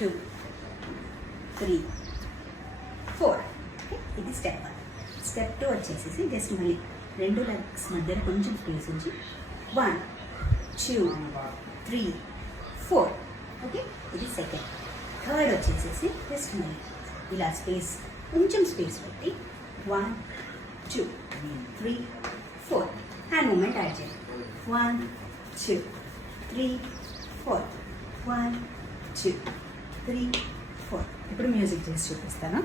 2 3 4. Okay, ఇది step 1. Step 2 వచ్చేసేసి just మళ్ళీ 2 లెగ్స్ మధ్యలో కొంచెం స్పేస్ ఉంచి 1 2 3 4. ఓకే, ఇది సెకండ్. థర్డ్ వచ్చేసేసి జస్ట్ మళ్ళీ ఇలా స్పేస్ కొంచెం స్పేస్ పెట్టి 1 2 3 4. హ్యాండ్ మూమెంట్ యాడ్ చేయండి. 1 2 3 4 1 2 3 4. ఇప్పుడు మ్యూజిక్ చేసి చూపిస్తాను.